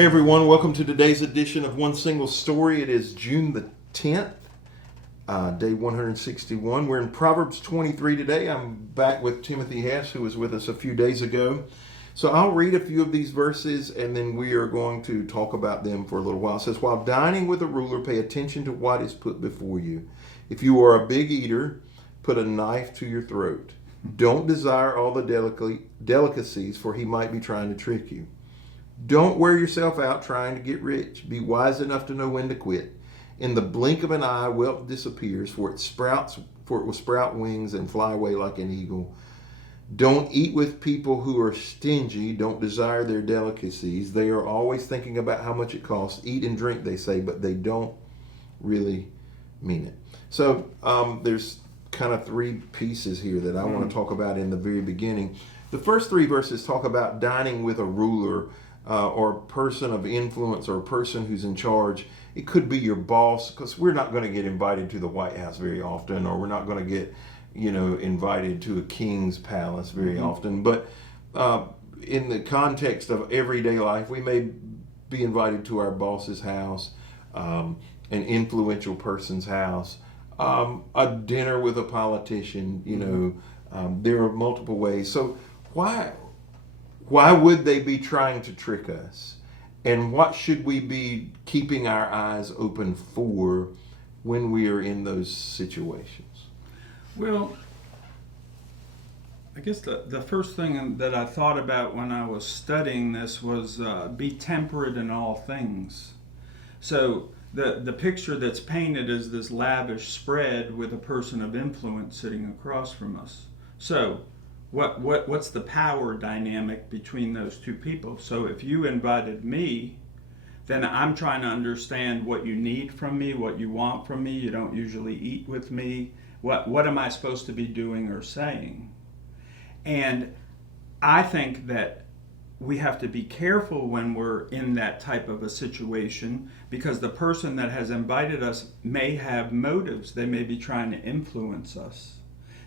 Hey everyone, welcome to today's edition of One Single Story. It is June the 10th, day 161. We're in Proverbs 23 today. I'm back with Timothy Hess, who was with us a few days ago. So I'll read a few of these verses and then we are going to talk about them for a little while. It says, while dining with a ruler, pay attention to what is put before you. If you are a big eater, put a knife to your throat. Don't desire all the delicacies, for he might be trying to trick you. Don't wear yourself out trying to get rich. Be wise enough to know when to quit. In the blink of an eye, wealth disappears, for it will sprout wings and fly away like an eagle. Don't eat with people who are stingy. Don't desire their delicacies. They are always thinking about how much it costs. Eat and drink, they say, but they don't really mean it. So there's kind of three pieces here that I want to talk about in the very beginning. The first three verses talk about dining with a ruler, or a person of influence, or a person who's in charge. It could be your boss, because we're not going to get invited to the White House very often, or we're not going to get, invited to a king's palace very often. But in the context of everyday life, we may be invited to our boss's house, an influential person's house, a dinner with a politician. There are multiple ways. So why would they be trying to trick us? And what should we be keeping our eyes open for when we are in those situations? Well, I guess the first thing that I thought about when I was studying this was be temperate in all things. So the picture that's painted is this lavish spread with a person of influence sitting across from us. So what's the power dynamic between those two people? So if you invited me, then I'm trying to understand what you need from me, what you want from me. You don't usually eat with me. What am I supposed to be doing or saying? And I think that we have to be careful when we're in that type of a situation, because the person that has invited us may have motives. They may be trying to influence us.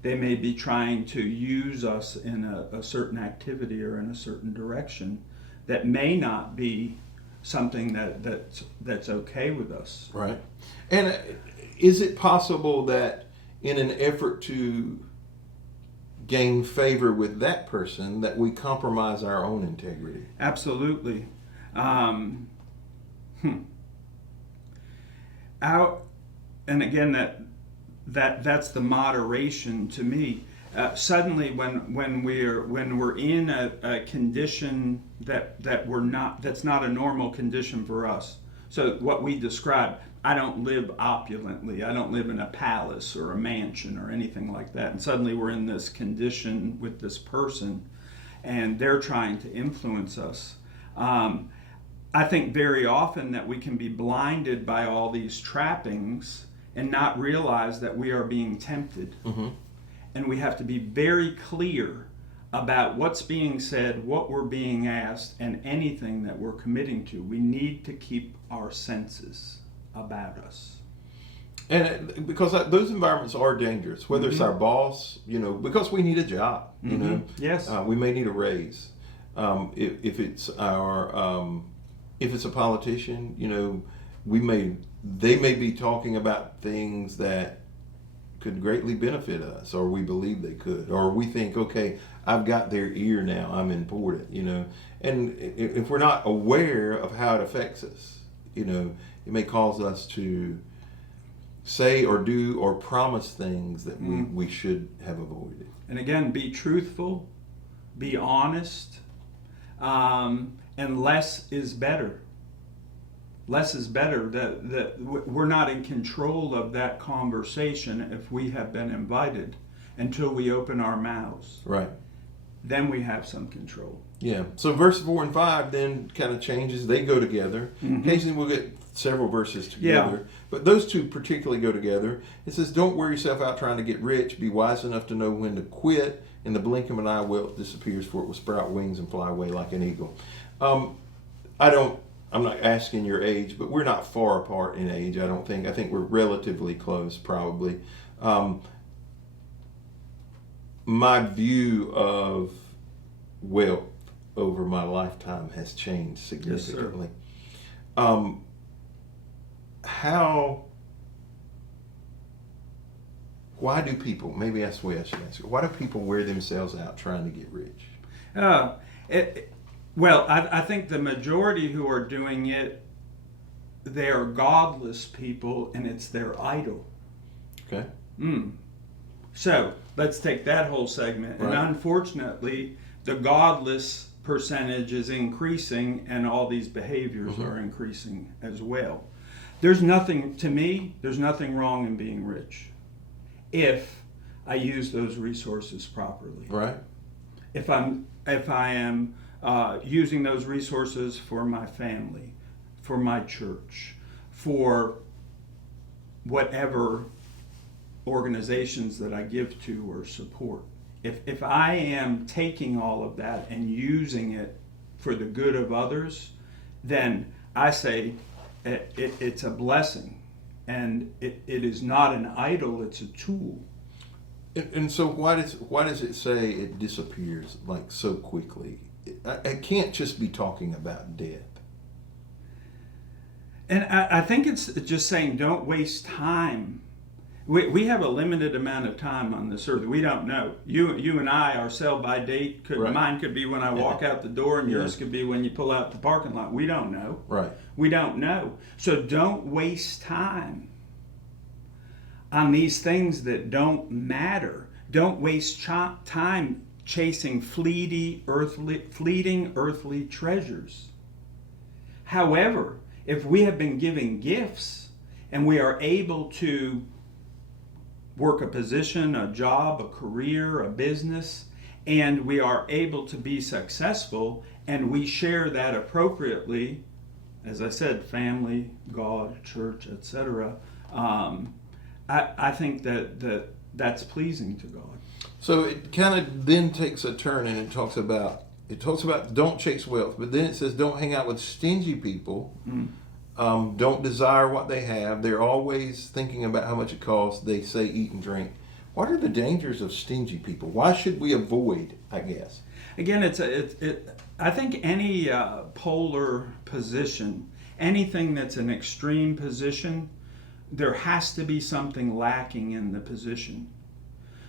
They may be trying to use us in a certain activity or in a certain direction that may not be something that's okay with us. Right. And is it possible that in an effort to gain favor with that person that we compromise our own integrity? Absolutely. And again, that's the moderation to me. Suddenly, when we're in a condition that's not a normal condition for us. So what we describe, I don't live opulently. I don't live in a palace or a mansion or anything like that. And suddenly we're in this condition with this person, and they're trying to influence us. I think very often that we can be blinded by all these trappings and not realize that we are being tempted. Mm-hmm. And we have to be very clear about what's being said, what we're being asked, and anything that we're committing to. We need to keep our senses about us. And because those environments are dangerous, whether it's our boss, because we need a job, Yes. We may need a raise. If it's a politician, they may be talking about things that could greatly benefit us, or we believe they could, or we think, okay, I've got their ear now, I'm important, and if we're not aware of how it affects us, it may cause us to say or do or promise things that we should have avoided. And again, be truthful, be honest, and less is better. Less is better. That we're not in control of that conversation if we have been invited until we open our mouths. Right. Then we have some control. Yeah. So verse 4 and 5 then kind of changes. They go together. Mm-hmm. Occasionally we'll get several verses together. Yeah. But those two particularly go together. It says, don't wear yourself out trying to get rich. Be wise enough to know when to quit. In the blink of an eye, wealth disappears, for it will sprout wings and fly away like an eagle. I'm not asking your age, but we're not far apart in age, I don't think. I think we're relatively close, probably. My view of wealth over my lifetime has changed significantly. Yes, sir. Why do people, maybe that's the way I should answer it, why do people wear themselves out trying to get rich? Well, I think the majority who are doing it, they are godless people, and it's their idol. Okay. So let's take that whole segment. Right. And unfortunately, the godless percentage is increasing, and all these behaviors are increasing as well. There's nothing wrong in being rich if I use those resources properly. Right. If I am using those resources for my family, for my church, for whatever organizations that I give to or support. If I am taking all of that and using it for the good of others, then I say it's a blessing, and it is not an idol, it's a tool. And so why does it say it disappears like so quickly? I can't just be talking about death. And I think it's just saying don't waste time. We have a limited amount of time on this earth. We don't know. You and I, our sell by date, Right. Mine could be when I walk out the door, and yours Yeah. could be when you pull out the parking lot. We don't know. Right. We don't know. So don't waste time on these things that don't matter. Don't waste time chasing fleeting earthly treasures. However, if we have been given gifts and we are able to work a position, a job, a career, a business, and we are able to be successful, and we share that appropriately, as I said, family, God, church, etc., I think that's pleasing to God. So it kind of then takes a turn, and it talks about don't chase wealth, but then it says don't hang out with stingy people. Don't desire what they have. They're always thinking about how much it costs. They say eat and drink. What are the dangers of stingy people? Why should we avoid, I guess? Again, I think any polar position, anything that's an extreme position, there has to be something lacking in the position.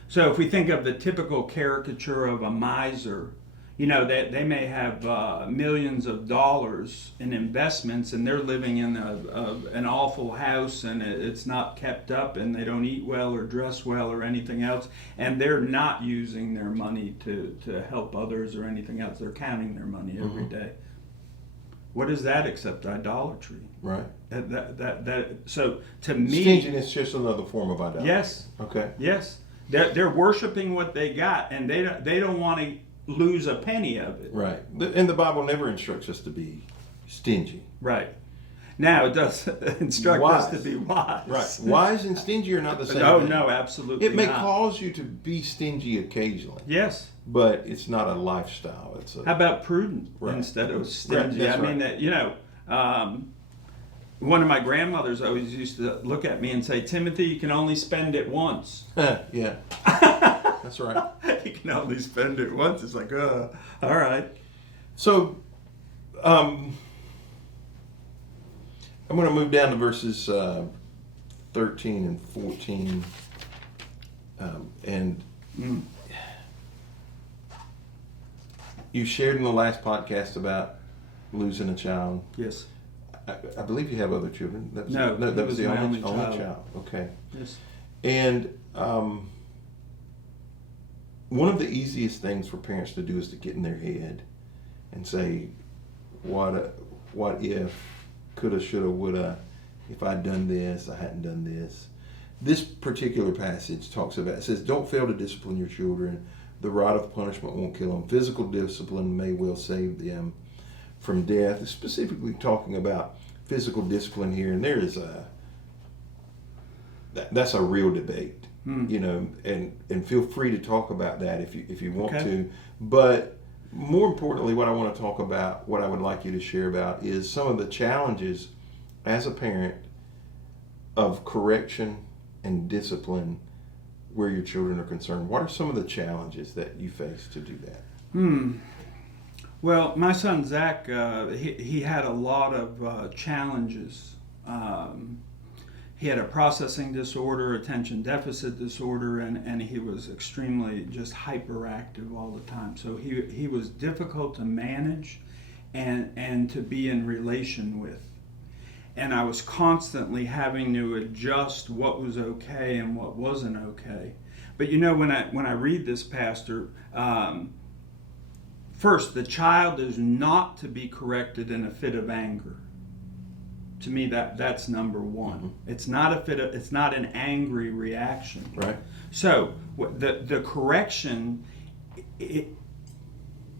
So if we think of the typical caricature of a miser, they may have millions of dollars in investments, and they're living in an awful house, and it's not kept up, and they don't eat well or dress well or anything else, and they're not using their money to help others or anything else. They're counting their money every day. What is that except idolatry? Right. So to me, Stinginess is just another form of idolatry. Yes. Okay. Yes. They're worshiping what they got, and they don't want to lose a penny of it. Right. And the Bible never instructs us to be stingy. Right. Now it does instruct us to be wise. Right. Wise and stingy are not the same No, thing. no, absolutely It may not. cause you to be stingy occasionally. Yes. But it's not a lifestyle. It's a How about prudent Right. instead of stingy? Right, that's I mean, one of my grandmothers always used to look at me and say, "Timothy, you can only spend it once." yeah. That's right. You can only spend it once. It's like, all right. So, I'm going to move down to verses 13 and 14. And you shared in the last podcast about losing a child. Yes. I believe you have other children. No, that he was was the my only only child. Okay. Yes. And one of the easiest things for parents to do is to get in their head and say, what if, coulda, shoulda, woulda, if I'd done this, I hadn't done this. This particular passage talks about, it says, don't fail to discipline your children. The rod of punishment won't kill them. Physical discipline may well save them from death. It's specifically talking about physical discipline here, and there is that's a real debate. And feel free to talk about that if you want to. But more importantly, what I want to talk about, what I would like you to share about, is some of the challenges as a parent of correction and discipline where your children are concerned. What are some of the challenges that you face to do that? Well, my son Zach, he had a lot of challenges. He had a processing disorder, attention deficit disorder, and he was extremely just hyperactive all the time. So he was difficult to manage and to be in relation with. And I was constantly having to adjust what was okay and what wasn't okay. But when I read this, Pastor, first, the child is not to be corrected in a fit of anger. To me, that's number one. It's not a fit. It's not an angry reaction. Right. So the correction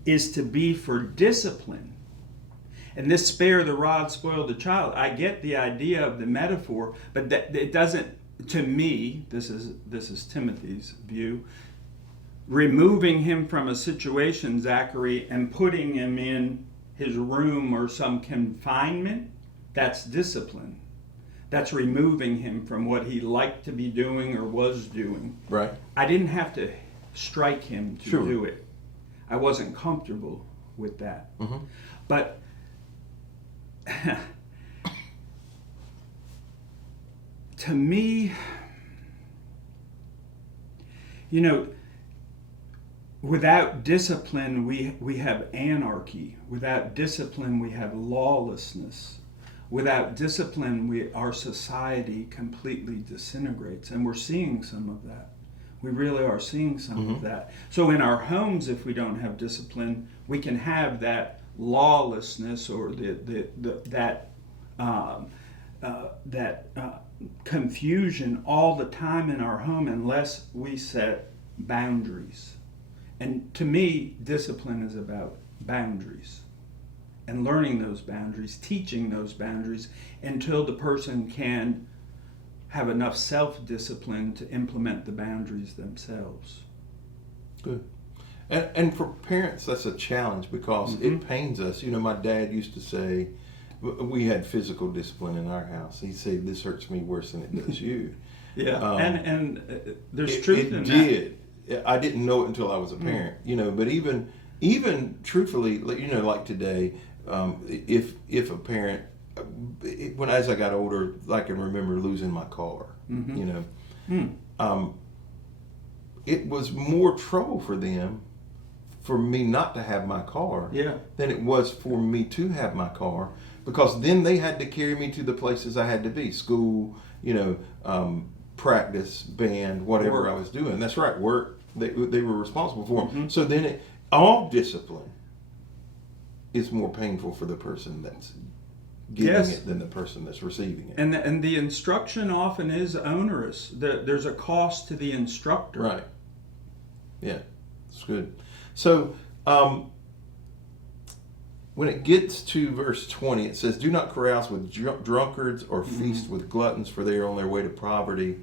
is to be for discipline. And this spare the rod, spoil the child. I get the idea of the metaphor, but that it doesn't. To me, this is Timothy's view. Removing him from a situation, Zachary, and putting him in his room or some confinement. That's discipline. That's removing him from what he liked to be doing or was doing. Right. I didn't have to strike him to Sure. do it. I wasn't comfortable with that. Mm-hmm. But to me, without discipline, we have anarchy. Without discipline, we have lawlessness. Without discipline, our society completely disintegrates, and we're seeing some of that. We really are seeing some of that. So in our homes, if we don't have discipline, we can have that lawlessness or that confusion all the time in our home unless we set boundaries. And to me, discipline is about boundaries. And learning those boundaries, teaching those boundaries until the person can have enough self-discipline to implement the boundaries themselves. Good. And for parents, that's a challenge because it pains us. My dad used to say, we had physical discipline in our house. He'd say, this hurts me worse than it does you. Yeah, and there's truth in that. It did. I didn't know it until I was a parent, but even truthfully, like today, if a parent, as I got older, I can remember losing my car. It was more trouble for them for me not to have my car than it was for me to have my car, because then they had to carry me to the places I had to be, school, practice, band, whatever I was doing. That's right, work. They were responsible for them. So then all discipline is more painful for the person that's giving it than the person that's receiving it. And the instruction often is onerous. There's a cost to the instructor. Right. Yeah, it's good. So when it gets to verse 20, it says, do not carouse with drunkards or feast with gluttons, for they are on their way to poverty,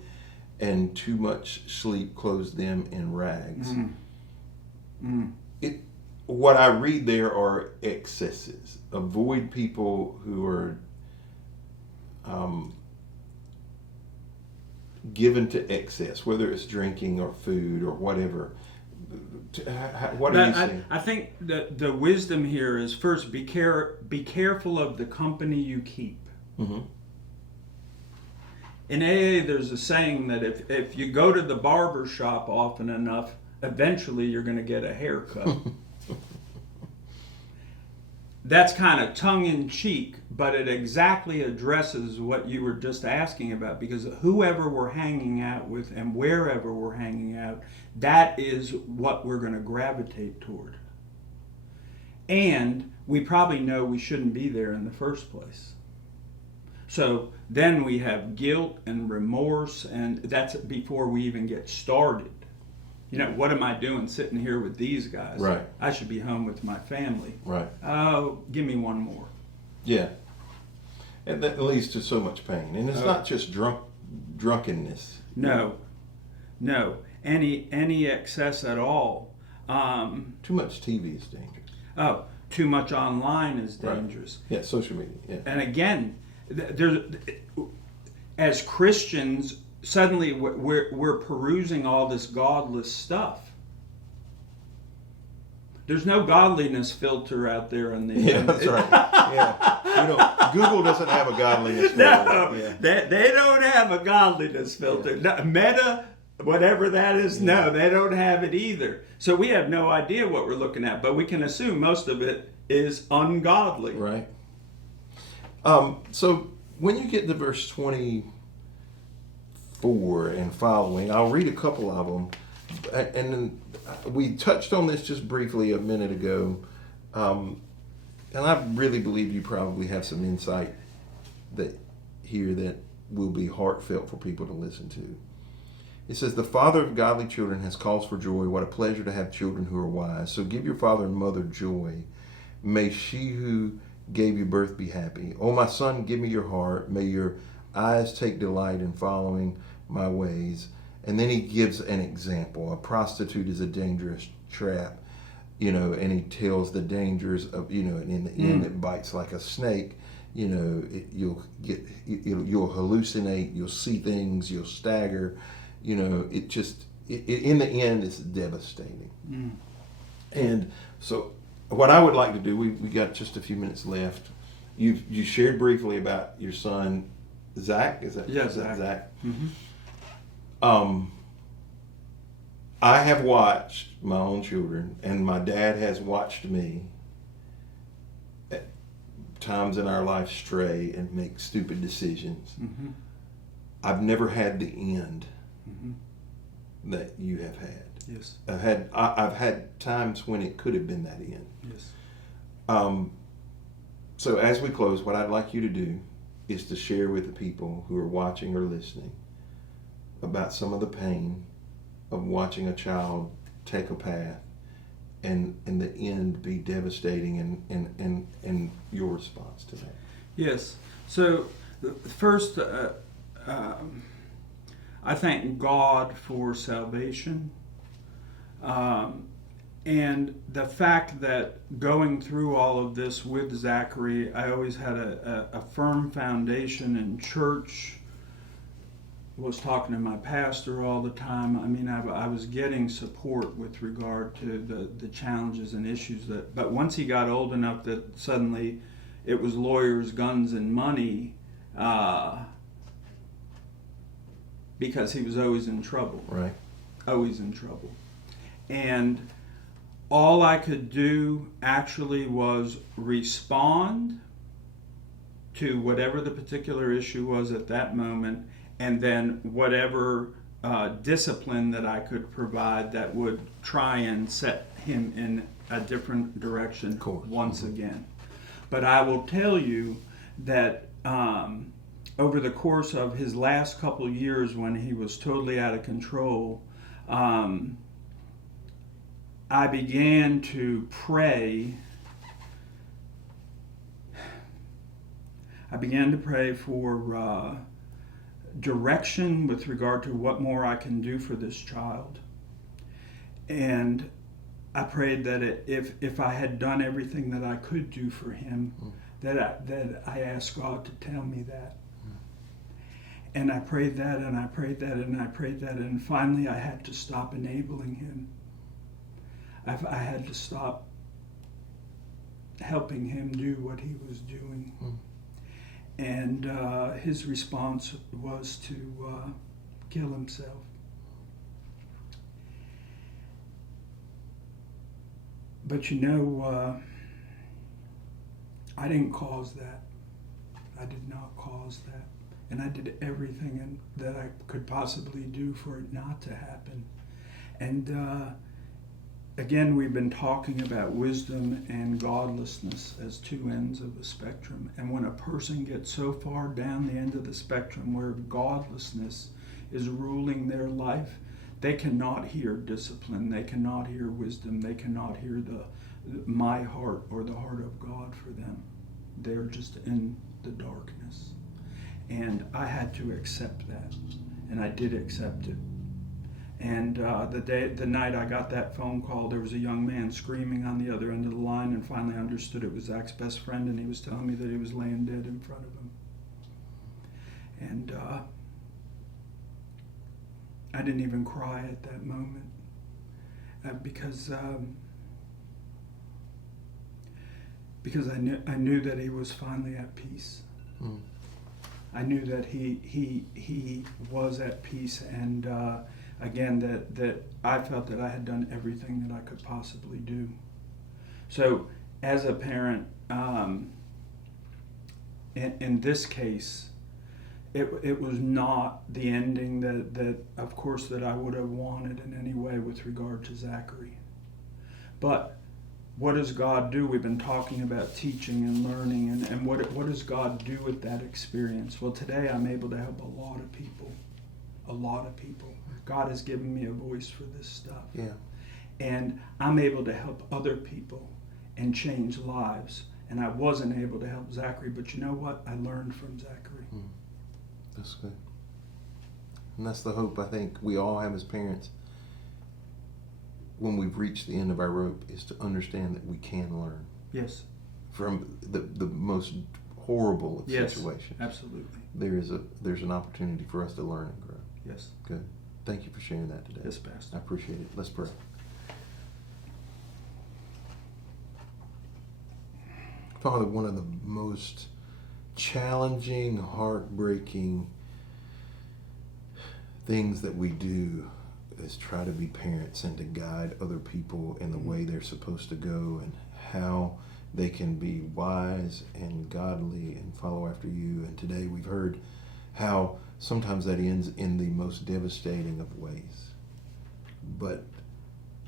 and too much sleep clothes them in rags. What I read there are excesses. Avoid people who are given to excess, whether it's drinking or food or whatever. What are you saying? I think the wisdom here is, first, be careful of the company you keep. In AA, there's a saying that if you go to the barber shop often enough, eventually you're going to get a haircut. That's kind of tongue-in-cheek, but it exactly addresses what you were just asking about, because whoever we're hanging out with and wherever we're hanging out, that is what we're going to gravitate toward. And we probably know we shouldn't be there in the first place. So then we have guilt and remorse, and that's before we even get started. What am I doing sitting here with these guys? Right. I should be home with my family. Right. Oh, give me one more. Yeah. And that leads to so much pain. And it's not just drunkenness. No. Any excess at all. Too much TV is dangerous. Oh, too much online is dangerous. Right. Yeah, social media. Yeah. And again, as Christians, suddenly we're perusing all this godless stuff. There's no godliness filter out there on the Yeah, that's right. Yeah. Google doesn't have a godliness filter. No, Yeah. they don't have a godliness filter. No, Meta, whatever that is, no, they don't have it either. So we have no idea what we're looking at, but we can assume most of it is ungodly. Right. So when you get to verse 24 and following, I'll read a couple of them. And then we touched on this just briefly a minute ago. And I really believe you probably have some insight that will be heartfelt for people to listen to. It says, the father of godly children has cause for joy. What a pleasure to have children who are wise. So give your father and mother joy. May she who gave you birth be happy. O my son, give me your heart. May your eyes take delight in following my ways. And then he gives an example. A prostitute is a dangerous trap, and he tells the dangers of, and in the end it bites like a snake. You'll hallucinate, you'll see things, you'll stagger. In the end, it's devastating. And so what I would like to do, we got just a few minutes left. You shared briefly about your son, Zach. Is that Zach? Mm-hmm. I have watched my own children, and my dad has watched me at times in our life stray and make stupid decisions. Mm-hmm. I've never had the end Mm-hmm. that you have had. Yes. I've had times when it could have been that end. Yes. So as we close, what I'd like you to do is to share with the people who are watching or listening about some of the pain of watching a child take a path and the end be devastating, and your response to that. Yes. So first, I thank God for salvation. And the fact that going through all of this with Zachary, I always had a firm foundation in church. Was talking to my pastor all the time. I mean, I was getting support with regard to the challenges and issues but once he got old enough that suddenly it was lawyers, guns, and money, because he was always in trouble. Right. Always in trouble. And all I could do actually was respond to whatever the particular issue was at that moment, and then whatever discipline that I could provide that would try and set him in a different direction once again. But I will tell you that over the course of his last couple years when he was totally out of control, I began to pray. I began to pray for direction with regard to what more I can do for this child. And I prayed that if I had done everything that I could do for him, that I asked God to tell me that. And I prayed that, and I prayed that, and I prayed that, and finally I had to stop enabling him. I had to stop helping him do what he was doing. And his response was to kill himself. But I didn't cause that. I did not cause that. And I did everything that I could possibly do for it not to happen. And again, we've been talking about wisdom and godlessness as two ends of a spectrum. And when a person gets so far down the end of the spectrum where godlessness is ruling their life, they cannot hear discipline, they cannot hear wisdom, they cannot hear my heart or the heart of God for them. They're just in the darkness. And I had to accept that, and I did accept it. And the night I got that phone call, there was a young man screaming on the other end of the line, and finally I understood it was Zach's best friend, and he was telling me that he was laying dead in front of him. And I didn't even cry at that moment because because I knew that he was finally at peace. Mm. I knew that he was at peace, and again, that I felt that I had done everything that I could possibly do. So as a parent, in this case, it was not the ending that of course that I would have wanted in any way with regard to Zachary. But what does God do? We've been talking about teaching and learning, and what does God do with that experience? Well, today I'm able to help a lot of people. A lot of people. God has given me a voice for this stuff. Yeah. And I'm able to help other people and change lives. And I wasn't able to help Zachary, but you know what? I learned from Zachary. That's good. And that's the hope I think we all have as parents when we've reached the end of our rope, is to understand that we can learn. Yes. From the most horrible of Yes, situations. absolutely. There's an opportunity for us to learn and grow. Yes. Good. Thank you for sharing that today. Yes, I Pastor. appreciate it. Let's pray. Father, one of the most challenging, heartbreaking things that we do is try to be parents and to guide other people in the way they're supposed to go and how they can be wise and godly and follow after you. And today we've heard how sometimes that ends in the most devastating of ways. But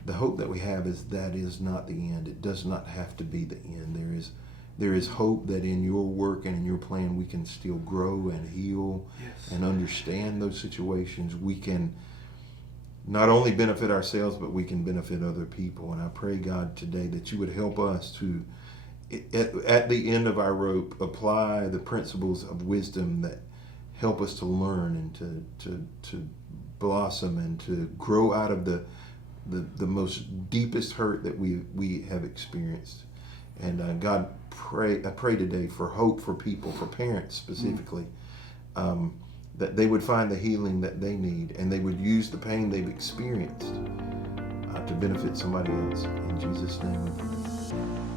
the hope that we have is that is not the end. It does not have to be the end. There is hope that in your work and in your plan we can still grow and heal. Yes. And understand those situations. We can not only benefit ourselves, but we can benefit other people. And I pray, God, today that you would help us to, at the end of our rope, apply the principles of wisdom that help us to learn and to blossom and to grow out of the most deepest hurt that we have experienced. And God, I pray today for hope for people, for parents specifically, that they would find the healing that they need, and they would use the pain they've experienced to benefit somebody else. In Jesus' name we pray.